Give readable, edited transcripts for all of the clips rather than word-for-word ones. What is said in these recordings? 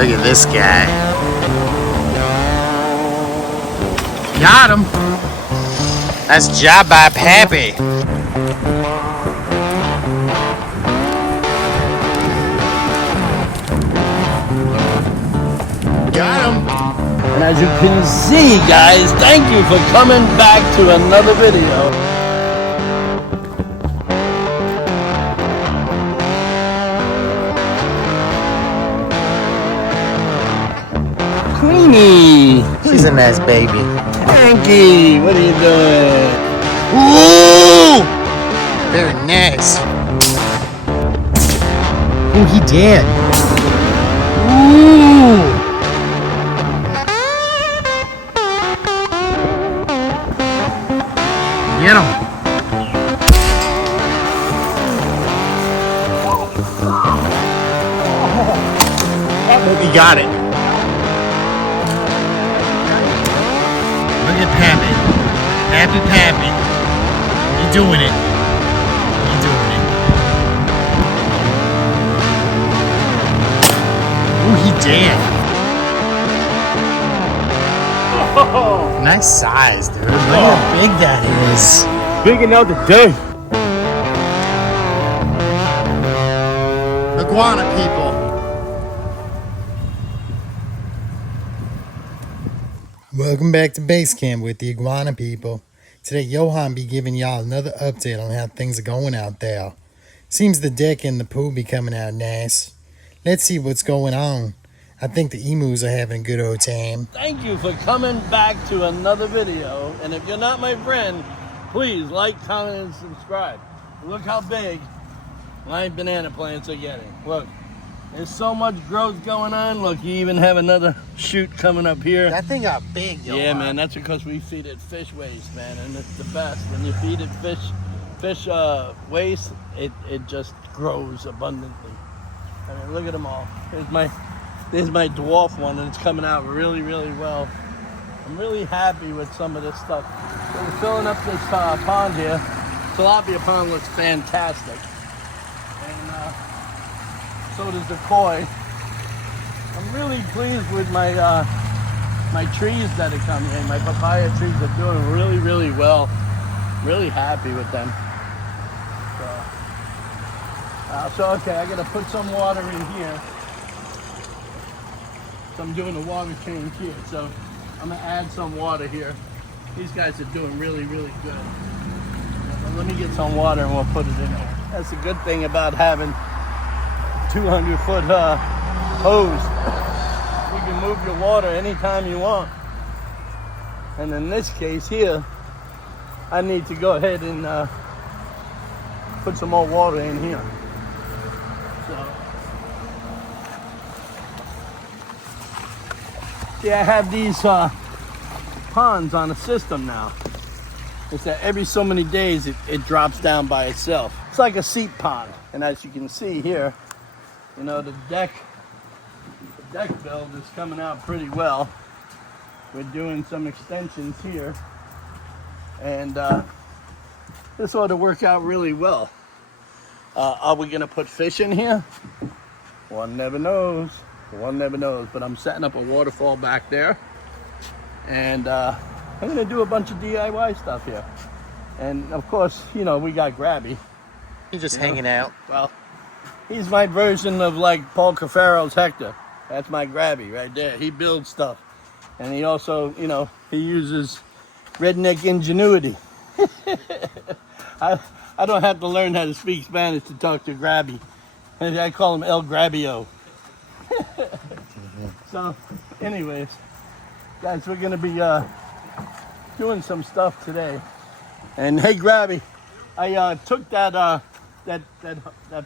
Look at this guy. Got him. Nice job by Pappy. Got him. And as you can see, guys, thank you for coming back to another video. Queenie! She's a nice baby. Hanky, what are you doing? Ooh! Very nice. Oh, he did. Ooh! Get him. Hope he got it. Look at Pappy. Pappy. You doing it. You doing it. Oh, he did. Oh, Nice size, dude. Look how big that is. big enough to day. Iguana people. Welcome back to Base Camp with the Iguana people. Today, Johan be giving y'all another update on how things are going out there. Seems the deck and the pool be coming out nice. Let's see what's going on. I think the emus are having a good old time. Thank you for coming back to another video. And if you're not my friend, please like, comment, and subscribe. Look how big my banana plants are getting. Look, there's so much growth going on. Look, you even have another shoot coming up here. That thing got big, Johan. Yeah, man, that's because we feed it fish waste, man, and it's the best. When you feed it fish waste, it just grows abundantly. I mean, look at them all. There's my dwarf one, and it's coming out really, really well. I'm really happy with some of this stuff. So we're filling up this pond here. Tilapia pond looks fantastic. And so does the koi. I'm really pleased with my my trees that are coming in. My papaya trees are doing really, really well. Really happy with them. So okay, I gotta put some water in here. So I'm doing a water change here. So I'm gonna add some water here. These guys are doing really, really good. Now, let me get some water and we'll put it in there. That's the good thing about having 200-foot hose. You can move your water anytime you want. And in this case here, I need to go ahead and put some more water in here. So, see, I have these ponds on a system now. It's that every so many days it drops down by itself. It's like a seep pond. And as you can see here, you know, the deck build is coming out pretty well. We're doing some extensions here. And this ought to work out really well. Are we gonna put fish in here? One never knows. One never knows. But I'm setting up a waterfall back there. And I'm gonna do a bunch of DIY stuff here. And of course, you know, we got Grabby. He's just hanging out. Well, he's my version of like Paul Cafaro's Hector. That's my Grabby right there. He builds stuff. And he also, you know, he uses redneck ingenuity. I don't have to learn how to speak Spanish to talk to Grabby. I call him El Grabbio. So, anyways, guys, we're gonna be doing some stuff today. And hey, Grabby, I took that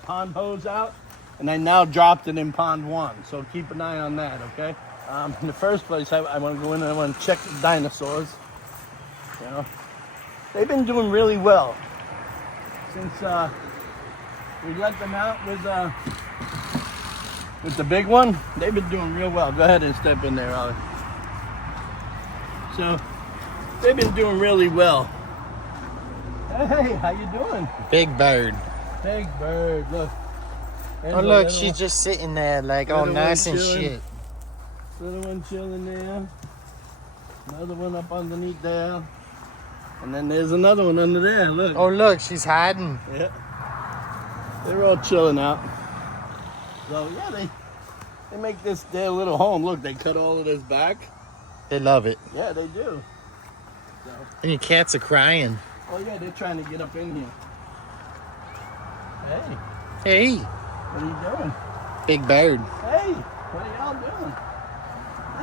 pond hose out, and I now dropped it in pond 1. So keep an eye on that, okay? In the first place, I want to go in and I want to check the dinosaurs. You know, they've been doing really well since we let them out with the big one. They've been doing real well. Go ahead and step in there, Ollie. So they've been doing really well. Hey, how you doing? Big bird. Big bird, look. Oh, look, she's just sitting there like all nice and shit. Little one chilling there. Another one up underneath there. And then there's another one under there, look. Oh, look, she's hiding. Yeah. They're all chilling out. So, yeah, they make this their little home. Look, they cut all of this back. They love it. Yeah, they do. So. And your cats are crying. Oh, yeah, they're trying to get up in here. Hey. Hey. What are you doing? Big bird. Hey. What are y'all doing?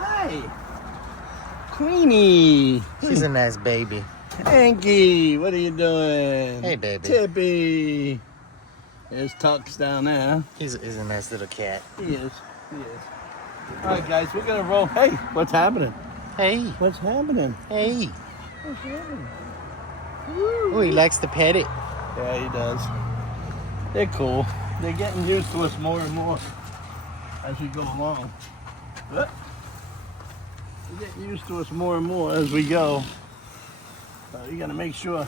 Hey. Queenie. She's a nice baby. Hanky, what are you doing? Hey, baby. Tippy. There's Tux down there. He's a nice little cat. He is. All right, guys, we're going to roll. Hey, what's happening? Hey. What's happening? Hey. What's happening? Oh, he likes to pet it. Yeah, he does. They're cool. They're getting used to us more and more as we go along. They're getting used to us more and more as we go. So you got to make sure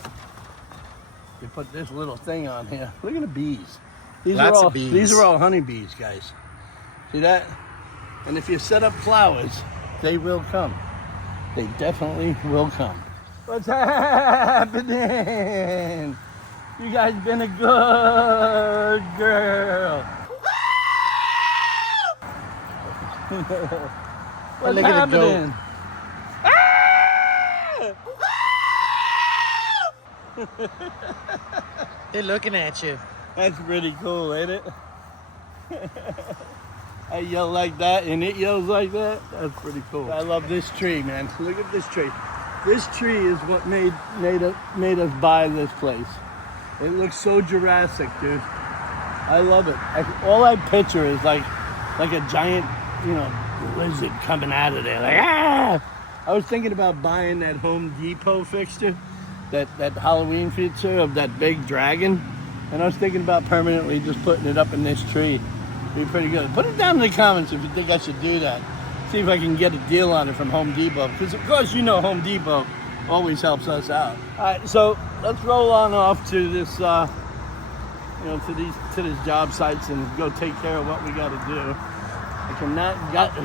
you put this little thing on here. Look at the bees. Lots of bees. These are all honeybees, guys. See that? And if you set up flowers, they will come. They definitely will come. What's happening? You guys been a good girl. What's Look at the goat. happening? They're looking at you. That's pretty cool, ain't it? I yell like that and it yells like that. That's pretty cool. I love this tree, man. Look at this tree. This tree is what made us buy this place. It looks so Jurassic, dude. I love it. All I picture is like a giant, lizard coming out of there. Like, ah! I was thinking about buying that Home Depot fixture, that Halloween feature of that big dragon. And I was thinking about permanently just putting it up in this tree. It'd be pretty good. Put it down in the comments if you think I should do that. See if I can get a deal on it from Home Depot. Because, of course, Home Depot always helps us out. All right, so let's roll on off to this, to these job sites and go take care of what we got to do.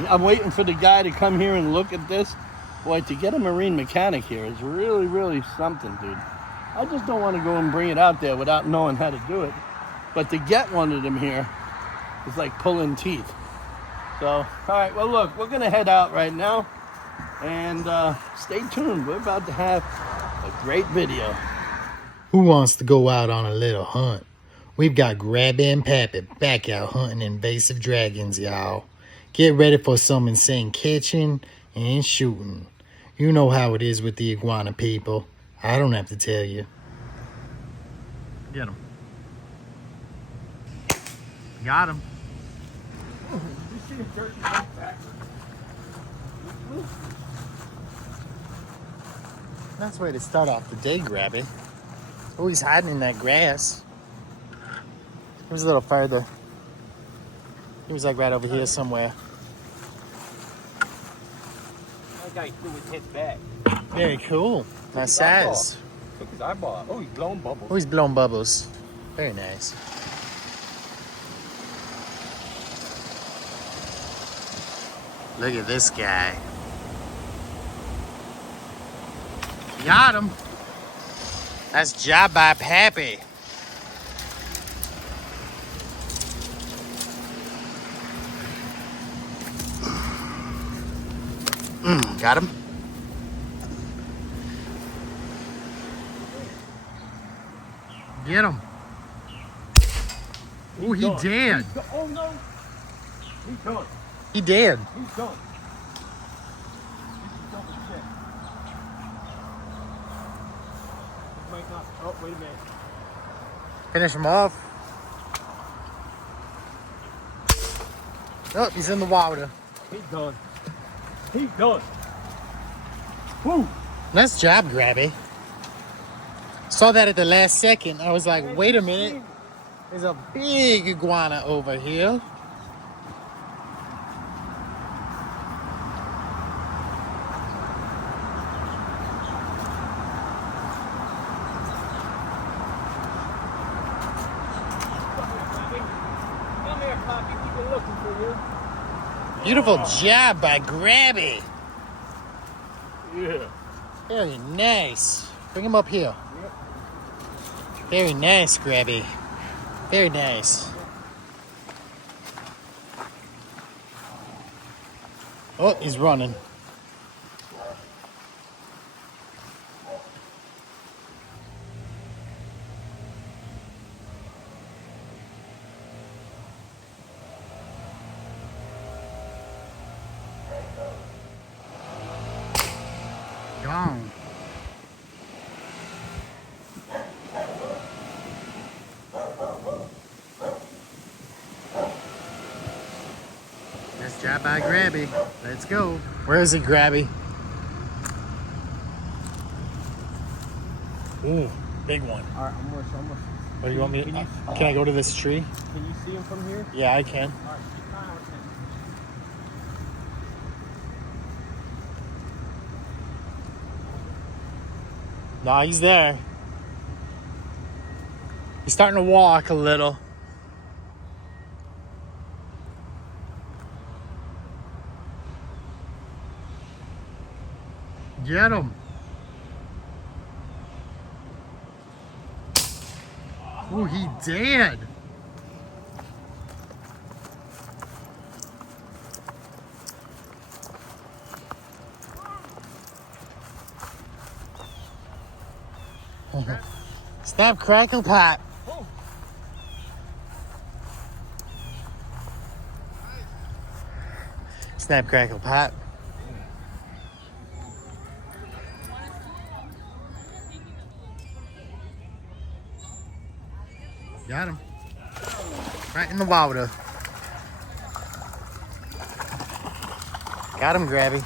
I'm waiting for the guy to come here and look at this. Boy, to get a marine mechanic here is really, really something, dude. I just don't want to go and bring it out there without knowing how to do it. But to get one of them here is like pulling teeth. So, all right, well, look, we're going to head out right now. And stay tuned. We're about to have a great video. Who wants to go out on a little hunt? We've got Grabby and Pappy back out hunting invasive dragons, y'all. Get ready for some insane catching and shooting. You know how it is with the iguana people. I don't have to tell you. Get him. Got him. Did you see a dirt back? That's the way to start off the day, Grabby. Oh, he's hiding in that grass. He was a little further. He was like right over here somewhere. That guy threw his head back. Very cool. Nice size. Took his eyeball. Oh, he's blowing bubbles. Oh, he's blowing bubbles. Very nice. Look at this guy. Got him. That's job by Pappy. Got him. Get him. Oh, he dead. Oh, no. He's done. He dead. He's done. This is double check. This might not. Oh, wait a minute. Finish him off. Oh, he's in the water. He's done. He's done. Woo. Nice job, Grabby. Saw that at the last second. I was like, wait a minute. There's a big iguana over here. Come here, Poppy. We've been looking for you. Beautiful job by Grabby. Yeah. Very nice. Bring him up here. Very nice, Grabby. Very nice. Oh, he's running. Gone. Nice job by Grabby. Let's go. Where is he, Grabby? Ooh, big one. All right, almost. What do you want me to... Can I go to this tree? Can you see him from here? Yeah, I can. All right, keep an eye on him. No, he's there. He's starting to walk a little. Get him. Oh, he did. Snap, crackle, pot. Snap, crackle, pot. Got him. Right in the water. Got him, Grabby.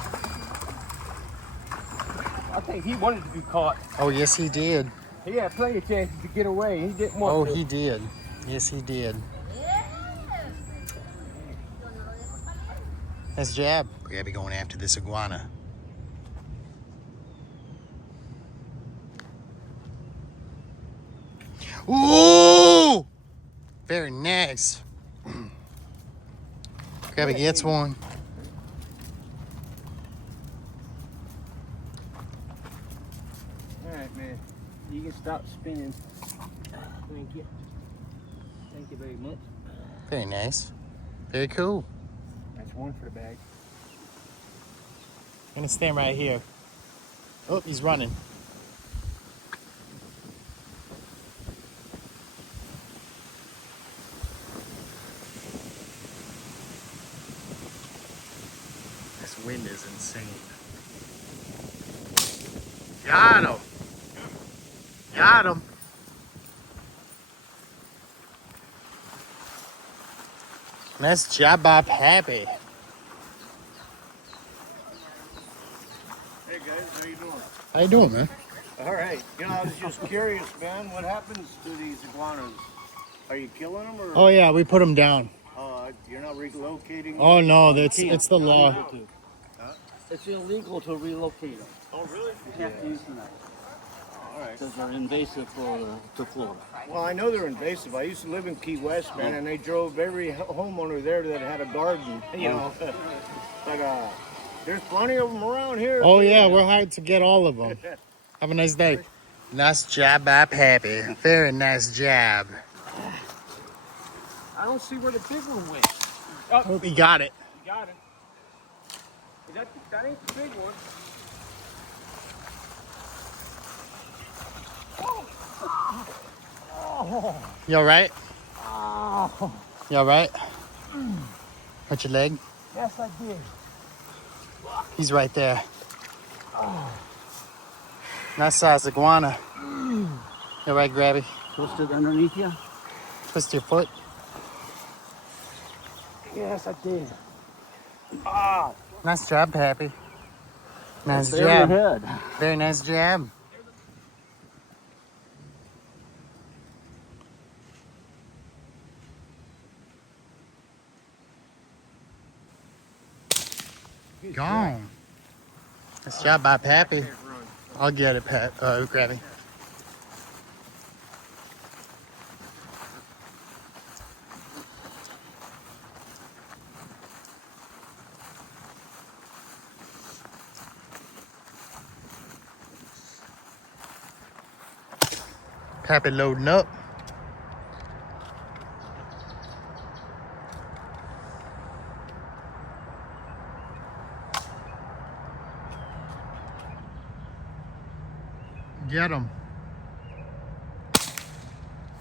I think he wanted to be caught. Oh, yes, he did. He had plenty of chances to get away. He didn't want Oh, to. he did. Yes, he did. Nice jab. Grabby going after this iguana. Ooh! Very nice. Grabby gets one. All right, man. You can stop spinning. Thank you. Thank you very much. Very nice. Very cool. That's one for the bag. I'm gonna stand right here. Oh, he's running. This wind is insane. Got him. Got him. Nice job by Pappy. Hey guys, how you doing? How you doing, man? All right. You know, I was just curious, man. What happens to these iguanas? Are you killing them, or Oh yeah, we put him down. you're not relocating? Oh no, them? it's the law. It's illegal to relocate them. Oh, really? You have to euthanize. All right. Because they're invasive to Florida. Well, I know they're invasive. I used to live in Key West, man, and they drove every homeowner there that had a garden, you know. But there's plenty of them around here. Oh yeah, we're hired to get all of them. Have a nice day. Nice job by Pappy. Very nice job. I don't see where the big one went. Oh, he got it. You got it. That ain't the big one. You all right? Oh, You all right? Hurt your leg? yes, I did. He's right there. Nice size iguana. You all right, Grabby? Twisted underneath you? Twist your foot. Yes, I did. Nice job, Pappy. Nice There your job. head. Very nice job. Gone. Nice job by Pappy. I'll get it, Grabby. Pappy loading up. Get him.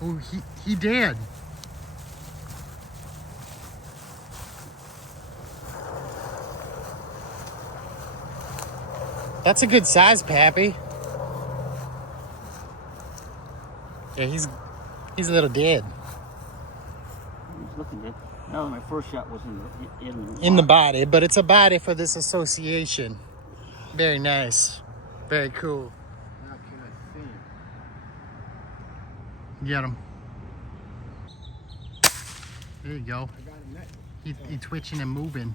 Oh, he did. That's a good size, Pappy. Yeah, he's a little dead. He's looking good. No, my first shot was In the body, but it's a body for this association. Very nice. Very cool. Now can I see? Get him. There you go. I got him next. He's twitching and moving.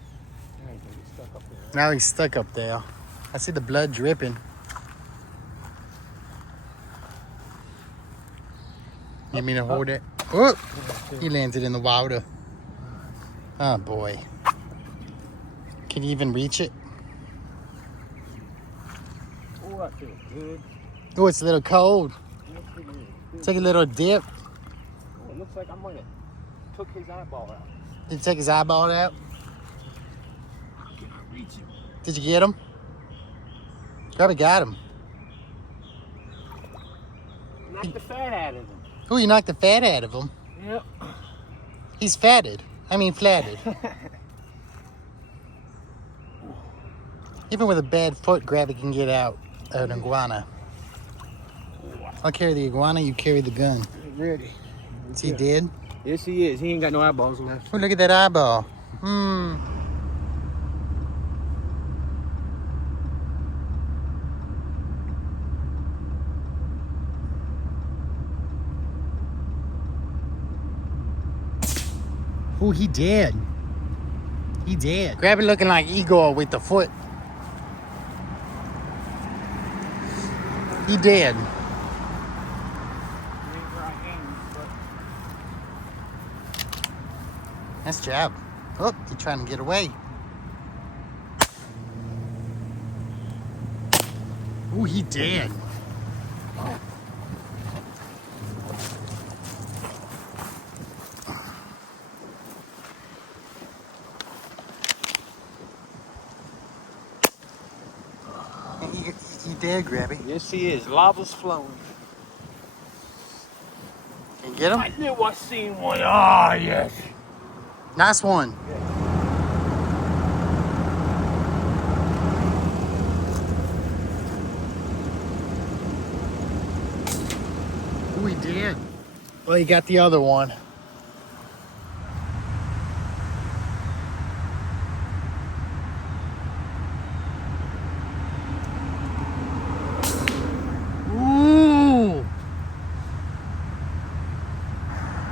Yeah, he's stuck up there. Now he's stuck up there. I see the blood dripping. You mean to hold it? Oh! He landed in the water. Oh boy. Can you even reach it? Oh, that feels good. Oh, it's a little cold. Yes, it is. Take a little dip. Oh, it looks like I might have took his eyeball out. Did you take his eyeball out? Can I reach him? Did you get him? Probably got him. Knock the fat out of him. Oh, you knocked the fat out of him. Yep. He's fatted. I mean flatted. Even with a bad foot, Grabby can get out an iguana. I'll carry the iguana, you carry the gun. Ready. Is he dead? Yes, he is. He ain't got no eyeballs left. Oh, look at that eyeball. Oh, he dead. He dead. Grab it looking like Igor with the foot. He dead. Nice job. Oh, he's trying to get away. Oh, he dead. He dead, Grabby. Yes, he is. Lava's flowing. Can you get him? I knew I seen one. Ah, yes. Nice one. Oh, he did. Well, he got the other one. Ooh.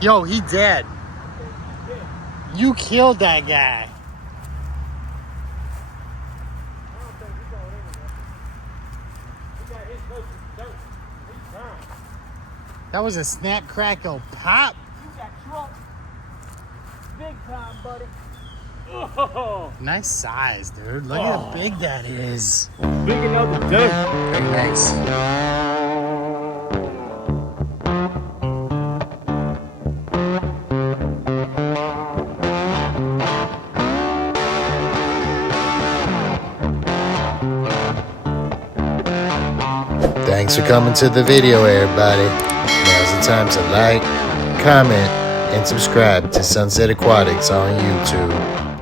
Yo, he dead. You killed that guy. That was a snap, crackle, pop. You got trumped. Big time, buddy. Oh, Nice size, dude. Look at how big that is. big enough to do. Very nice. Thanks for coming to the video, everybody. Now's the time to like, comment, and subscribe to Sunset Aquatics on YouTube.